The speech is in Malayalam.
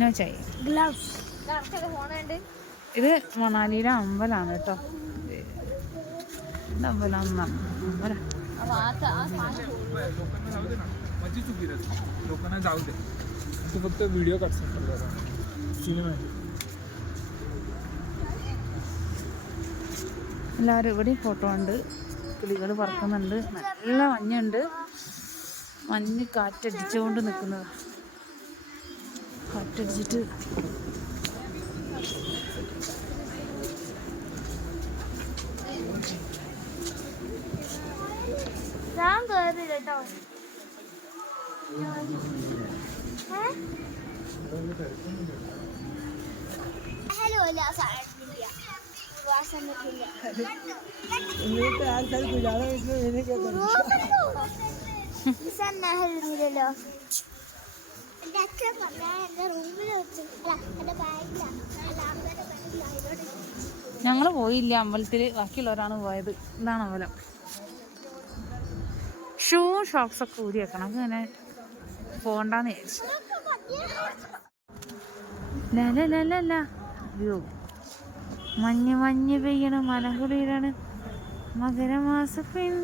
നോ ചായ. ഇത് മണാലിയിലെ അമ്പലമാണ് കേട്ടോ. ഇത് अम्बला लोकांना जाऊ दे, तू फक्त व्हिडिओ काढ सिनेमा. എല്ലാവരും ഇവിടെ ഫോട്ടോ ഉണ്ട്. കിളികൾ പറക്കുന്നുണ്ട്. നല്ല മഞ്ഞുണ്ട്. മഞ്ഞ് കാറ്റടിച്ചുകൊണ്ട് നിൽക്കുന്നത്. കാറ്റടിച്ചിട്ട് ഞങ്ങൾ പോയില്ല അമ്പലത്തിൽ. ബാക്കിയുള്ളവരാണ് പോയത്. ഇതാണ് അമ്പലം. ഷൂ ഷോക്സൊക്കെ ഊരി വെക്കണം. അപ്പം ഇങ്ങനെ പോകണ്ടെന്ന് വിചാരിച്ചു. ലല്ല അയ്യോ, മഞ്ഞ് പെയ്യണം. മലങ്കുളിയിലാണ് മകരമാസ പെൺ.